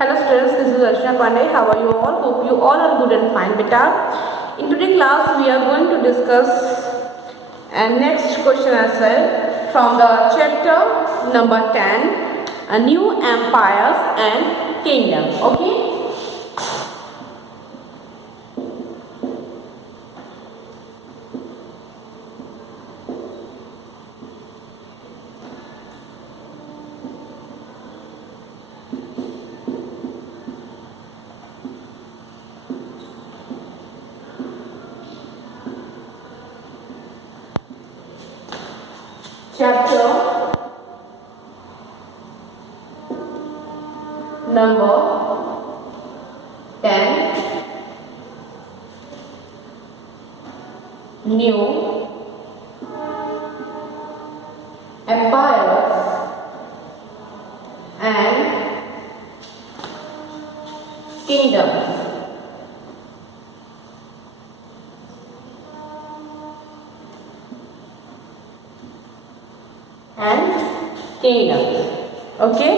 Hello students, this is Archana Pandey. How are you all? Hope you all are good and fine, beta. In today's class, we are going to discuss next question answer from the chapter number 10, New Empires and Kingdoms. Okay. Chapter number 10, New Empires and Kingdoms. Okay,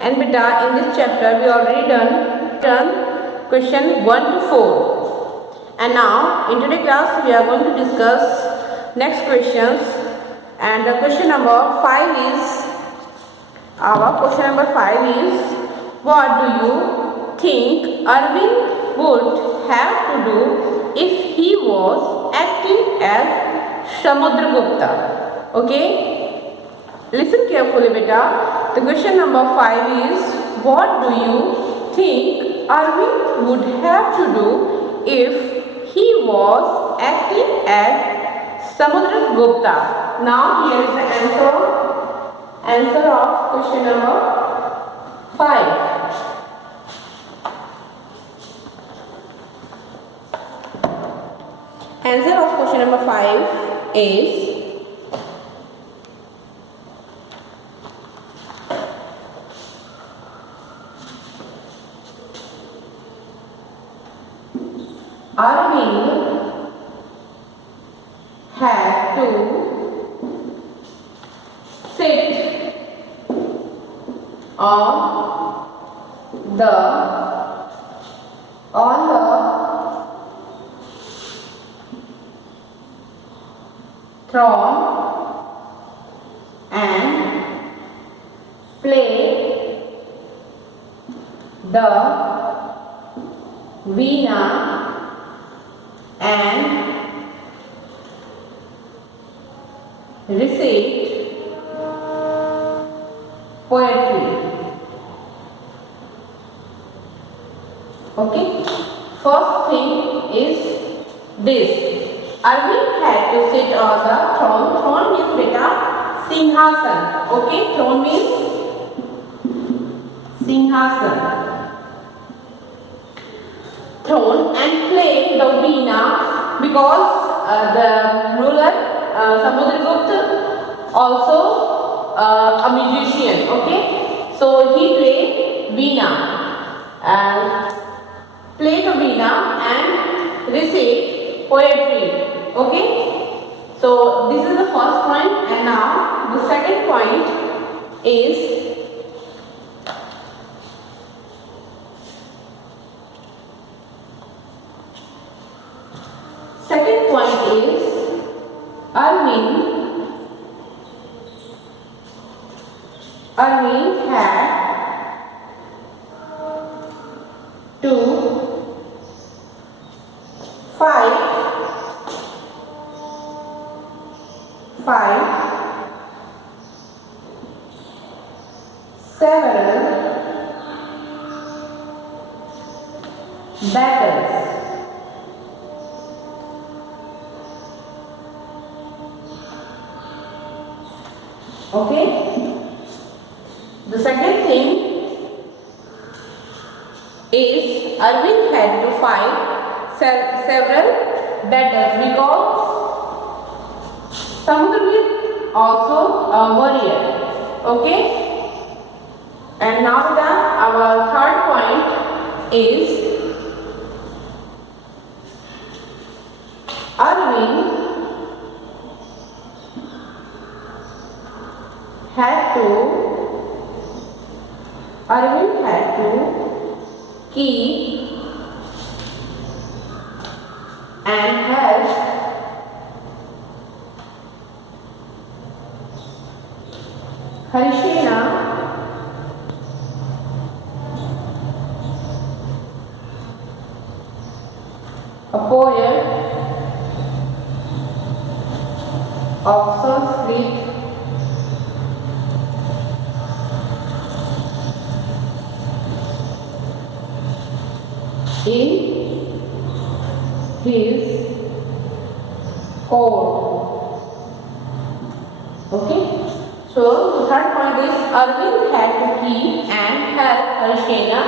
and beta, in this chapter we already done question 1 to 4, and now in today's class we are going to discuss next questions, and the question number 5 is what do you think Arvind would have to do if he was acting as Samudragupta? Okay, listen carefully beta. The question number 5 is what do you think Arvind would have to do if he was acting as Samudragupta? Now here is the answer of question number 5. Answer of question number 5 is Arvind had to sit on the throne and play the veena and recite poetry. Okay, first thing is this. Arvind had to sit on the throne. Throne means beta Singhasan. Okay, throne means Singhasan. Throne and play the veena because the ruler Samudragupta also a musician. Okay, so he played veena and play the veena and recite poetry. Okay, so this is the first point, and now the second point is Arvind had to fight several battles. Okay, the second thing is Arvind had to fight several battles because Samudragupta also a warrior. Okay, and now our third point is Arvind had to Arvind had to keep and help Harishena a poet of Sanskrit in his court. Okay. So the third point is Arvind had to keep and help Harishena,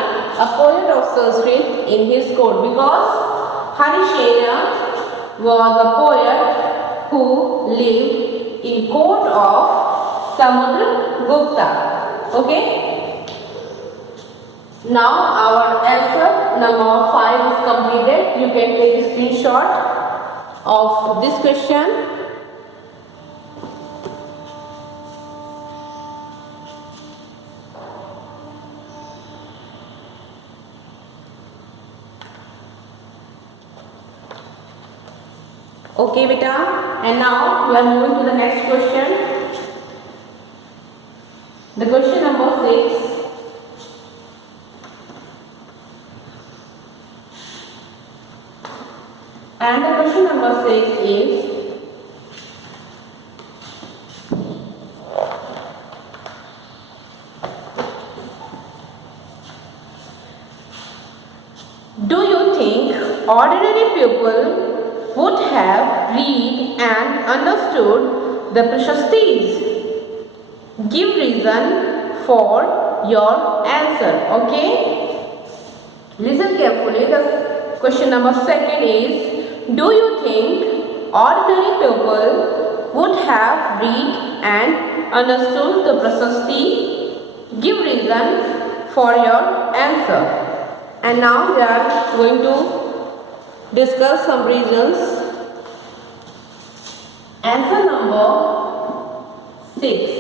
a poet of Sanskrit, in his court, because Harishena was a poet who lived in court of Samudragupta. Okay. Now our answer number 5 is completed. You can take a screenshot of this question. Okay, beta. And now we are moving to the next question. The question number 6. And the question number 6 is, do you think ordinary people would have read and understood the Prashastis? Give reason for your answer. Okay? Listen carefully. The question number 2 is, do you think ordinary people would have read and understood the Prashasti? Give reason for your answer. And now we are going to discuss some reasons. Answer number 6.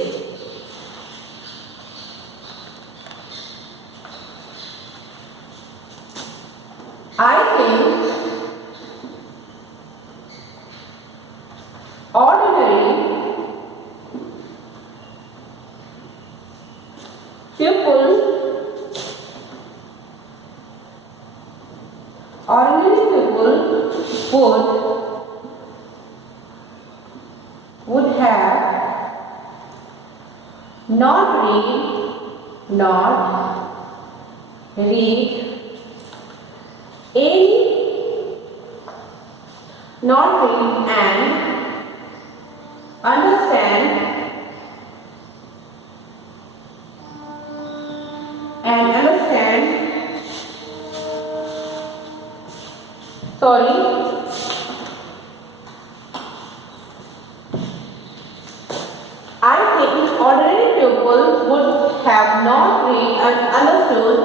I think ordinary people would have not read and understand I think ordinary people would have not read and understood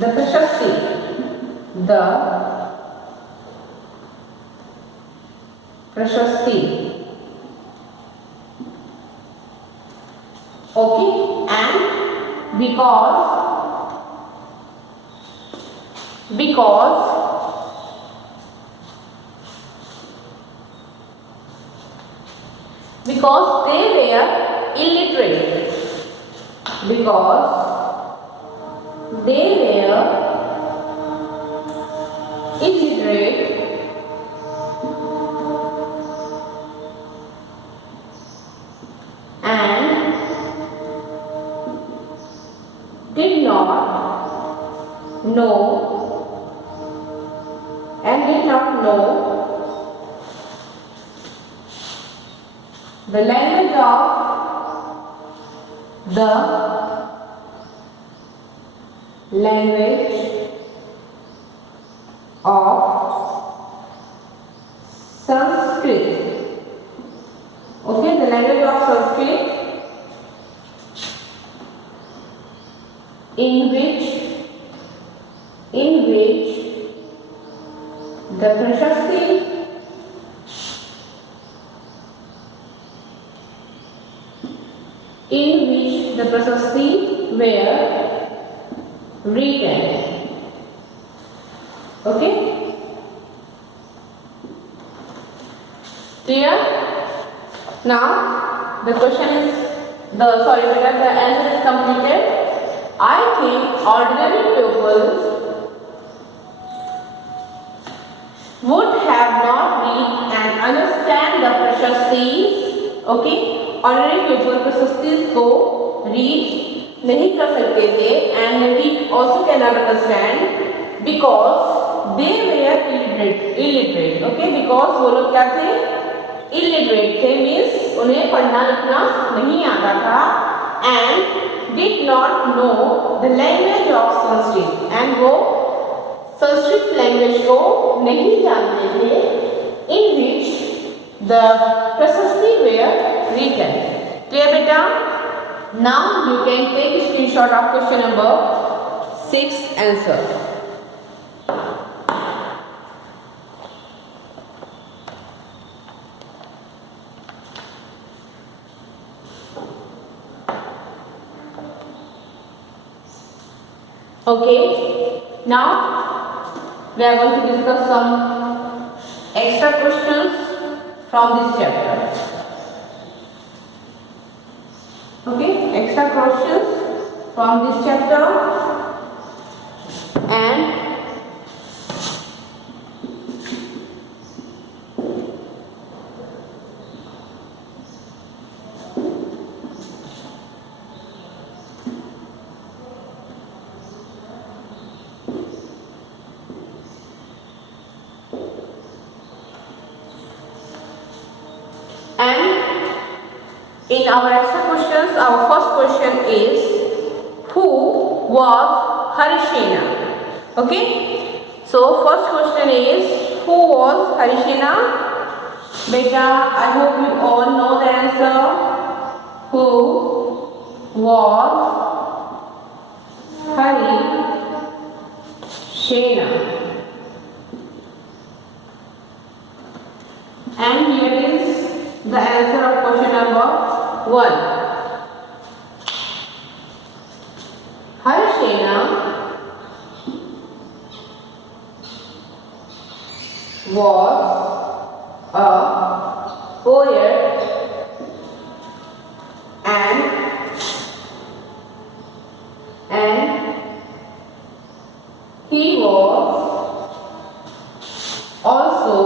the Prashasti. Okay, and because they were illiterate. And did not know the language of Sanskrit. Okay, the language of Sanskrit, in which the Prashasti the Prasasti were written. Okay? Clear? Now the question is the answer is completed. I think ordinary people would have not read and understand the Prashastis. Okay? Ordinary people Prashastis को read नहीं कर सकते थे and we also cannot understand because they were illiterate. Okay? Because वो लोग क्या थे? Illiterate थे, means उन्हें पढ़ना लिखना नहीं आता था and did not know the language of Sanskrit and वो संस्कृत लैंग्वेज को नहीं जानते थे in which the Prasasti were written. Clear beta? Now you can take a screenshot of question number 6 answer. Okay, now we are going to discuss some extra questions from this chapter. Okay, extra questions from this chapter and in our extra questions, our first question is who was Harisena? Okay, so first question is who was Harisena? Beta, I hope you all know the answer. Who was Harisena? And here is the answer of question number 1. Harisena was a poet and he was also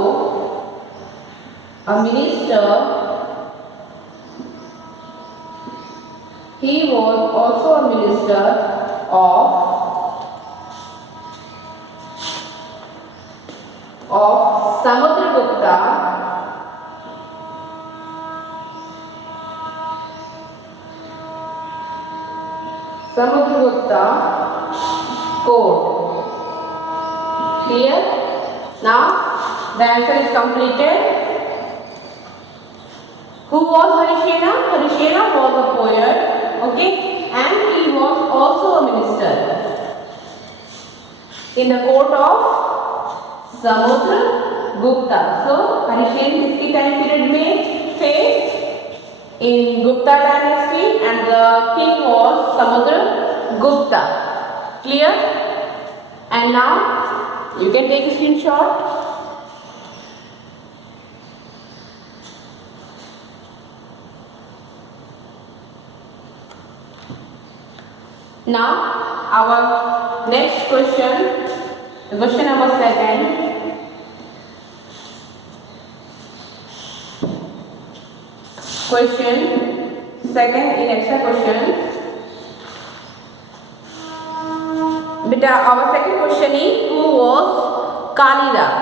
a minister. He was also a minister of Samudragupta court. Clear? Now the answer is completed. Who was Harisena? Harisena was a poet, okay, and he was also a minister in the court of Samudragupta. So Harisena किसकी time period में थे? In Gupta dynasty, and the king was Samudragupta. Clear? And now you can take a screenshot. Now our next question, question number 2. Question 2 in extra question. Beta, our second question is who was Kalidas?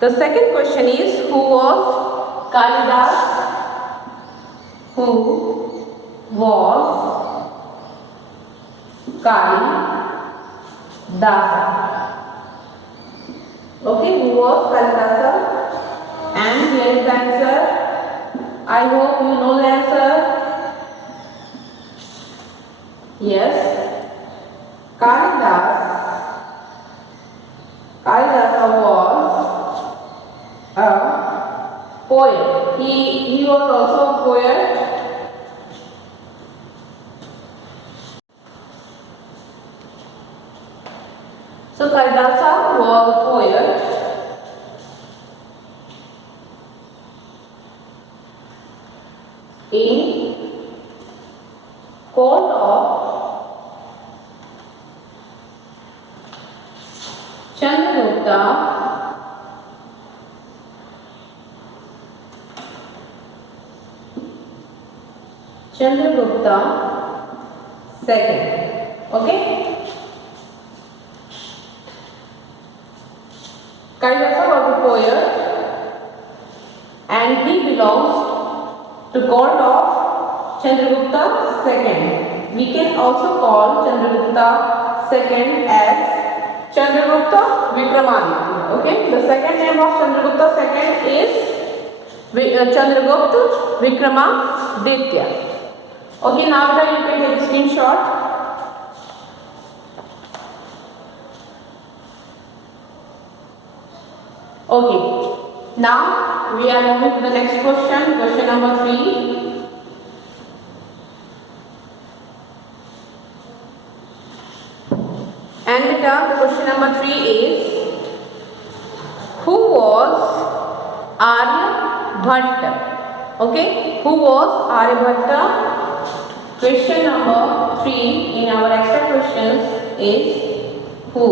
The second question is who was Kalidas? Who was Kalidasa? Okay, who was Kalidasa? And here is the answer. I hope you know the answer. Yes, Kalidasa was a poet. He was also a poet in court of Chandragupta second. Okay. Kalidasa was a poet and he belongs to court of Chandragupta second. We can also call Chandragupta second as Chandragupta Vikramaditya. Okay, the second name of Chandragupta second is Chandragupta Vikramaditya. Okay, now that you can take a screenshot. Okay, now we are moving to the next question, question number 3. And the question number 3 is, who was Aryabhatta? Okay, who was Aryabhatta? Question number 3 in our extra questions is, who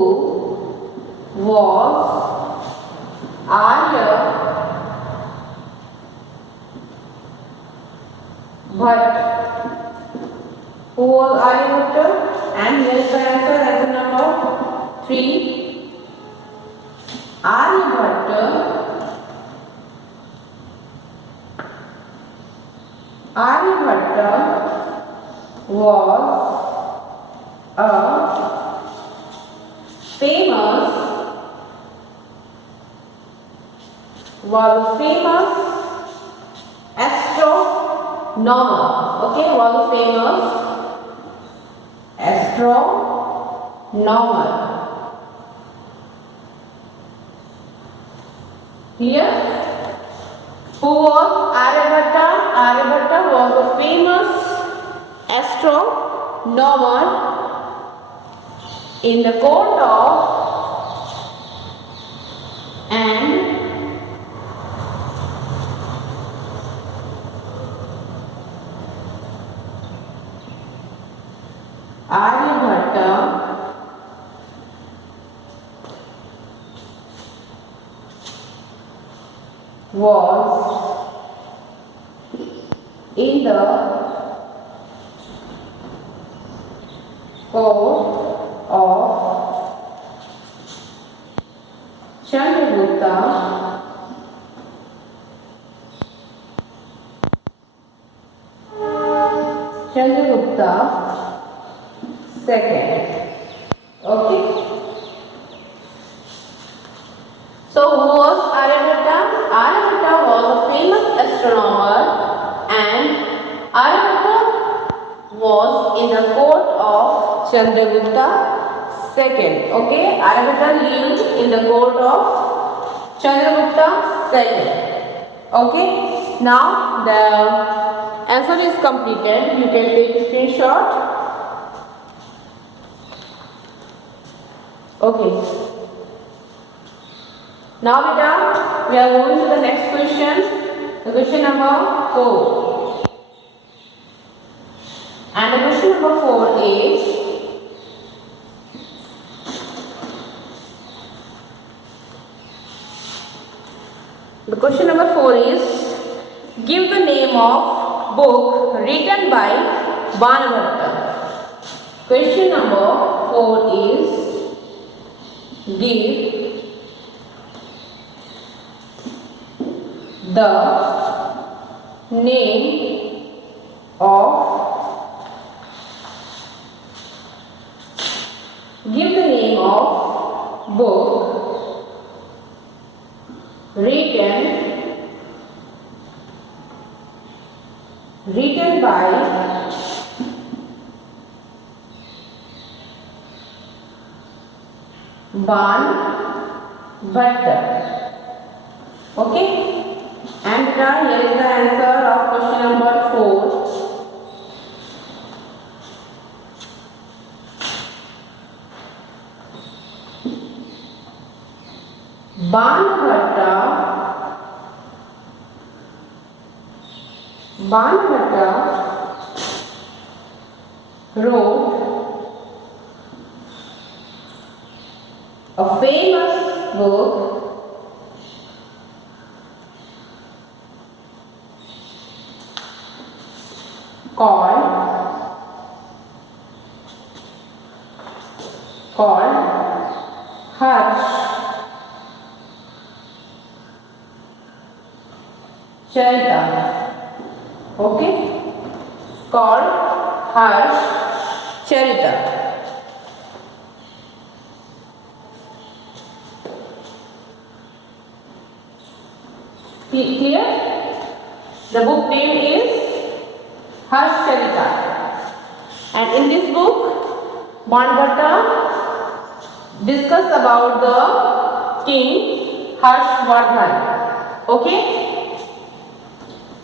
was Aryabhatta? Who was Aryabhatta? And here is the answer, answer number 3. Aryabhatta was a famous astronomer. Okay, was a famous astronomer. Clear? Who was Aryabhatta? Aryabhatta was a famous astronomer in the court of and Aryabhatta was in the court of Chandragupta second. Okay. So who was Aryabhatta? Aryabhatta was a famous astronomer and Aryabhatta was in the court of Chandragupta second. Okay, Aryabhatta lived in the court of Chandragupta second. Okay, now the answer is completed. You can take a screenshot. Okay. Now beta, we are moving to the next question. The question number 4. And the question number 4 is, give the name of book written by Banabhatta. Question number 4 is, give the name of book written by Banabhatta. Okay, and here is the answer of question number 4. Banabhatta Banbhatta wrote a famous book called Harsh Charita. Okay, called Harsh Charita. Clear? The book name is Harsh Charita, and in this book, Banbhatta discuss about the king Harshvardhan. Okay.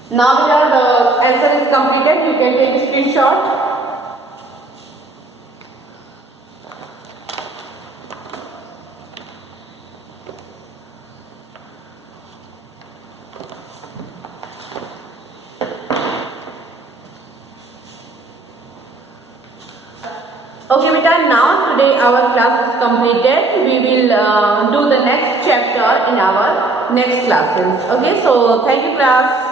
Now that the answer is completed, you can take a screenshot. Okay beta, now today our class is completed. We will do the next chapter in our next classes. Okay, so thank you class.